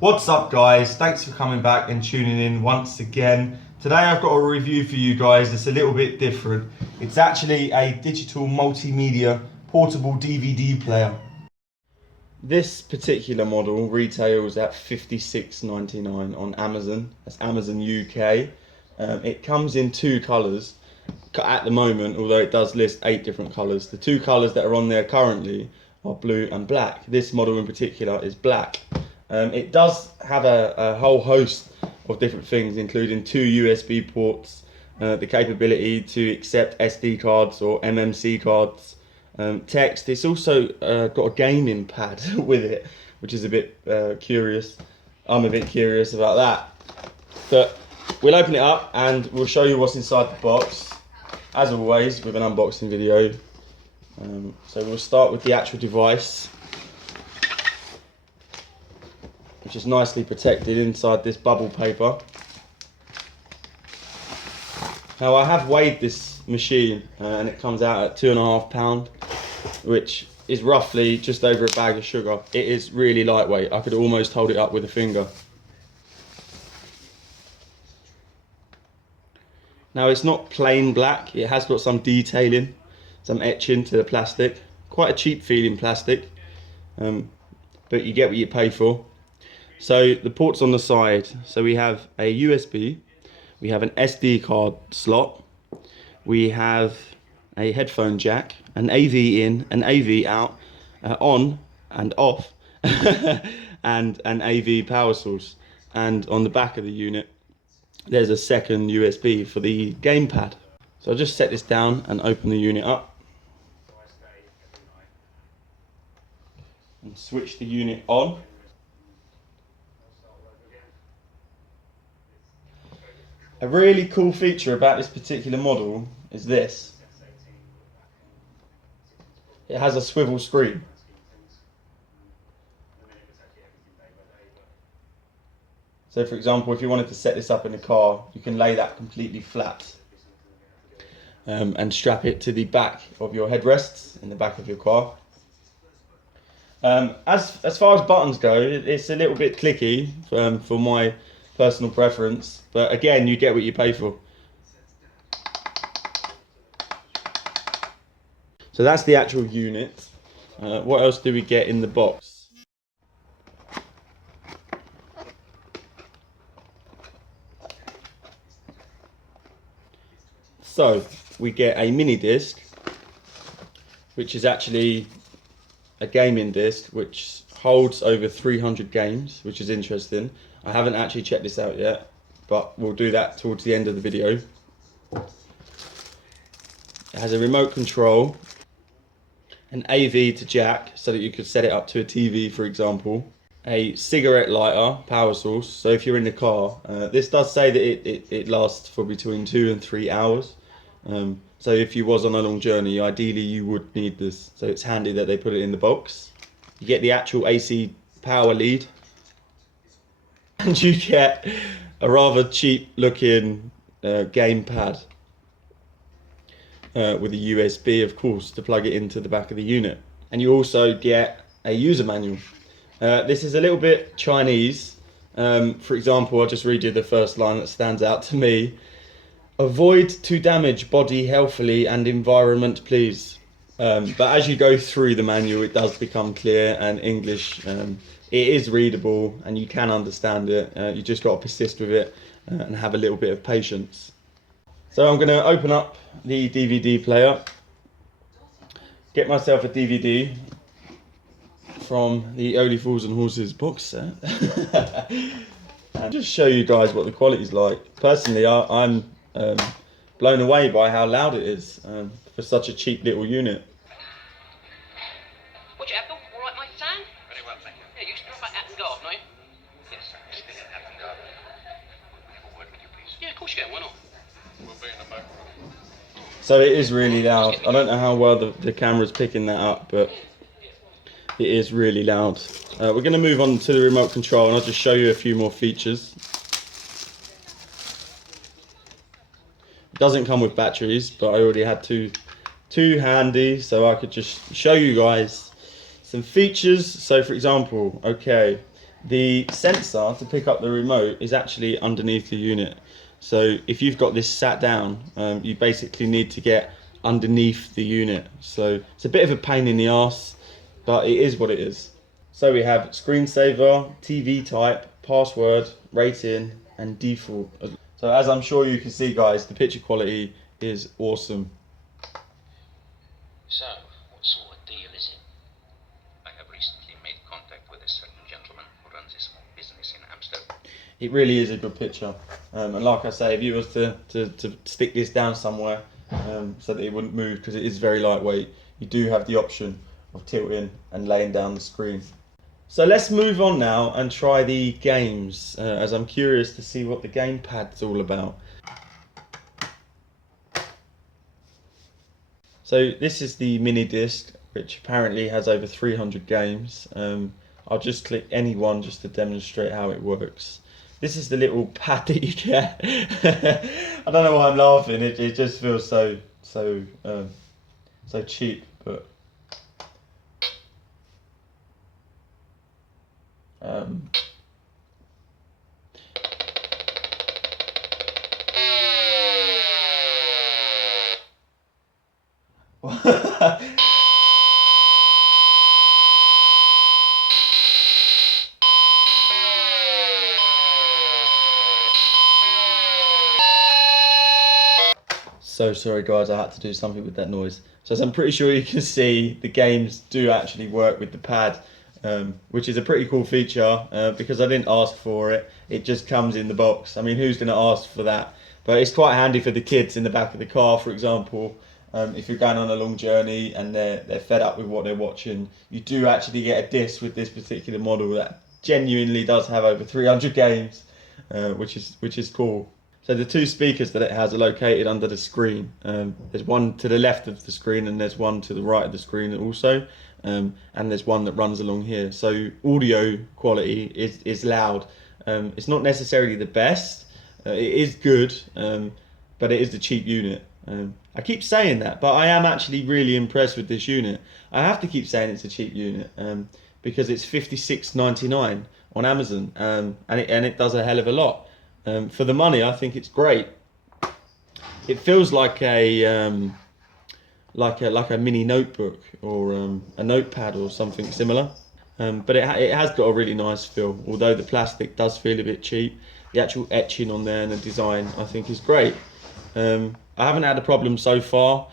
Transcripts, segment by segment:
What's up guys, thanks for coming back and tuning in once again. Today I've got a review for you guys that's a little bit different. It's actually a digital multimedia portable DVD player. This particular model retails at $56.99 on Amazon. That's Amazon UK. It comes in two colours at the moment, although it does list 8 different colours. The two colours that are on there currently are blue and black. This model in particular is black. It does have a whole host of different things, including 2 USB ports, the capability to accept SD cards or MMC cards, text. It's also got a gaming pad with it, which is a bit curious. I'm a bit curious about that. But we'll open it up and we'll show you what's inside the box, as always, with an unboxing video. So we'll start with the actual device, which is nicely protected inside this bubble paper. Now I have weighed this machine and it comes out at £2.5, which is roughly just over a bag of sugar. It is really lightweight. I could almost hold it up with a finger. Now it's not plain black, it has got some detailing, some etching to the plastic. Quite a cheap feeling plastic, but you get what you pay for. So the ports on the side, so we have a USB, we have an SD card slot, we have a headphone jack, an AV in, an AV out, on and off, and an AV power source. And on the back of the unit, there's a second USB for the gamepad. So I'll just set this down and open the unit up. And switch the unit on. A really cool feature about this particular model is this. It has a swivel screen. So for example, if you wanted to set this up in a car, you can lay that completely flat and strap it to the back of your headrests in the back of your car. As far as buttons go, it's a little bit clicky for my personal preference, but again, you get what you pay for. So that's the actual unit. What else do we get in the box? So we get a mini disc, which is actually a gaming disc which holds over 300 games, which is interesting. I haven't actually checked this out yet, but we'll do that towards the end of the video. It has a remote control, an AV to jack so that you could set it up to a TV, for example, a cigarette lighter power source. So if you're in the car, this does say that it lasts for between 2 and 3 hours. So if you was on a long journey, ideally you would need this. So it's handy that they put it in the box. You get the actual AC power lead, and you get a rather cheap looking gamepad with a USB, of course, to plug it into the back of the unit. And you also get a user manual. This is a little bit Chinese. For example, I'll just read you the first line that stands out to me. Avoid to damage body healthily and environment, please. But as you go through the manual, it does become clear, and English, it is readable and you can understand it. You just got to persist with it and have a little bit of patience. So I'm going to open up the DVD player, get myself a DVD from the Only Fools and Horses box set, and just show you guys what the quality is like. Personally, I'm blown away by how loud it is for such a cheap little unit. What you Abdul? All right, mate, Sam? Very well, thank you. Yeah, you still back Hatton Garden, are you? Yes, sir. Still in Hatton Garden. Can we have a word with you, please? Yeah, of course you can. Why not? We'll be in the back room. So it is really loud. I don't know how well the camera's picking that up, but it is really loud. We're going to move on to the remote control, and I'll just show you a few more features. It doesn't come with batteries, but I already had two handy, so I could just show you guys some features. So for example, okay, The sensor to pick up the remote is actually underneath the unit. So if you've got this sat down, you basically need to get underneath the unit. So it's a bit of a pain in the arse, but it is what it is. So we have screensaver, TV type, password, rating, and default. So as I'm sure you can see, guys, the picture quality is awesome. So, what sort of deal is it? I have recently made contact with a certain gentleman who runs a small business in Amsterdam. It really is a good picture. And like I say, if you was to stick this down somewhere so that it wouldn't move, because it is very lightweight, you do have the option of tilting and laying down the screen. So let's move on now and try the games, as I'm curious to see what the gamepad's all about. So this is the mini disc, which apparently has over 300 games. I'll just click any one just to demonstrate how it works. This is the little pad that you get. I don't know why I'm laughing. It just feels so cheap, but so sorry guys, I had to do something with that noise. So as I'm pretty sure you can see, the games do actually work with the pad, which is a pretty cool feature because I didn't ask for it. It just comes in the box. I mean, who's going to ask for that? But it's quite handy for the kids in the back of the car, for example. If you're going on a long journey and they're fed up with what they're watching, you do actually get a disc with this particular model that genuinely does have over 300 games, which is cool. So the two speakers that it has are located under the screen. There's one to the left of the screen and there's one to the right of the screen also. And there's one that runs along here. So audio quality is loud. It's not necessarily the best. It is good, but it is the cheap unit. I keep saying that, but I am actually really impressed with this unit. I have to keep saying it's a cheap unit because it's $56.99 on Amazon, and it does a hell of a lot. For the money, I think it's great. It feels like a mini notebook or a notepad or something similar. But it has got a really nice feel, although the plastic does feel a bit cheap. The actual etching on there and the design, I think, is great. I haven't had a problem so far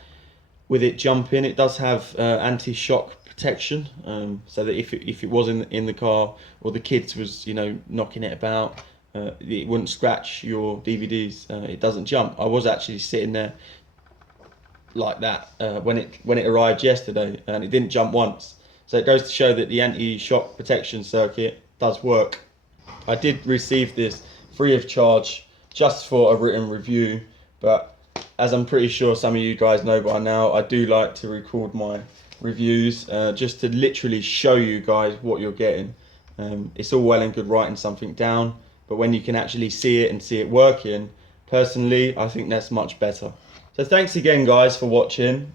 with it jumping. It does have anti-shock protection, so that if it was in the car or the kids was knocking it about, it wouldn't scratch your DVDs. It doesn't jump. I was actually sitting there like that when it arrived yesterday, and it didn't jump once. So it goes to show that the anti-shock protection circuit does work. I did receive this free of charge just for a written review, but as I'm pretty sure some of you guys know by now, I do like to record my reviews just to literally show you guys what you're getting. It's all well and good writing something down, but when you can actually see it and see it working, personally, I think that's much better. So thanks again guys for watching.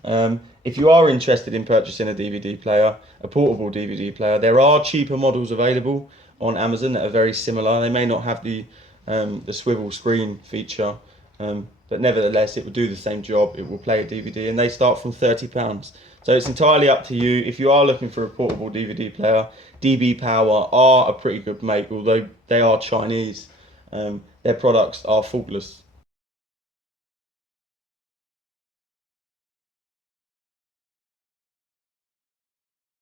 If you are interested in purchasing a DVD player, a portable DVD player, there are cheaper models available on Amazon that are very similar. They may not have the swivel screen feature, but nevertheless it will do the same job. It will play a DVD, and they start from £30. So it's entirely up to you. If you are looking for a portable DVD player, dbPower are a pretty good make, although they are Chinese. Their products are faultless.